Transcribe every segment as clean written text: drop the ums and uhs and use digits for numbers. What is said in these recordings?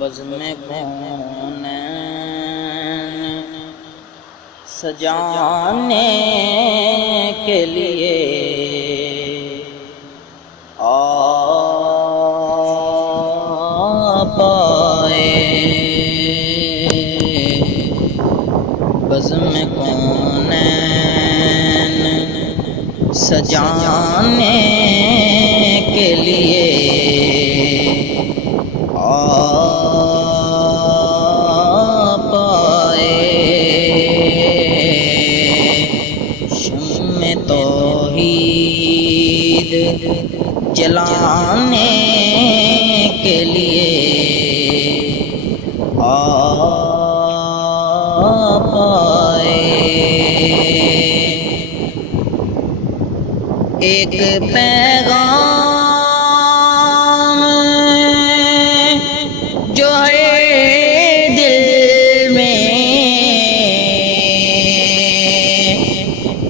بزم کونین سجانے کے لیے آپ آئے، بزم کونین سجانے کے لیے آپ آئے، شمع توحید جلانے کے لیے آپ آئے، ایک پیغام جو ہے دل میں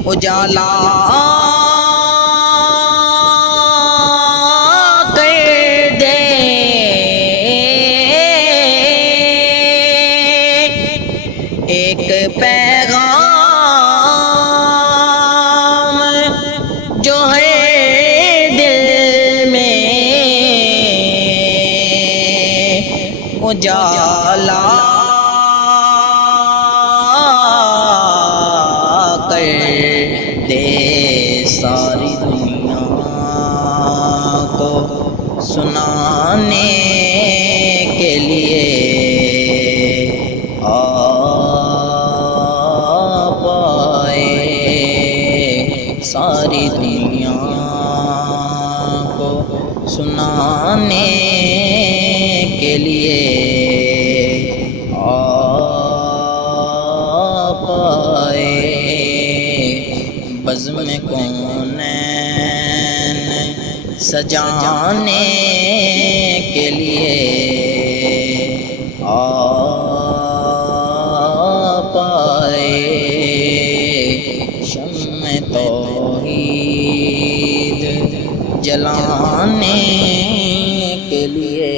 اجالا کر دے، ایک پیغام جو ہے اجالا کر دے، ساری دنیا کو سنانے کے لیے آپ آئے، ساری دنیا کو سنانے کے لیے آپ آئے، بزم کونین سجانے کے لیے آپ آئے، شمع توحید جلانے کے لیے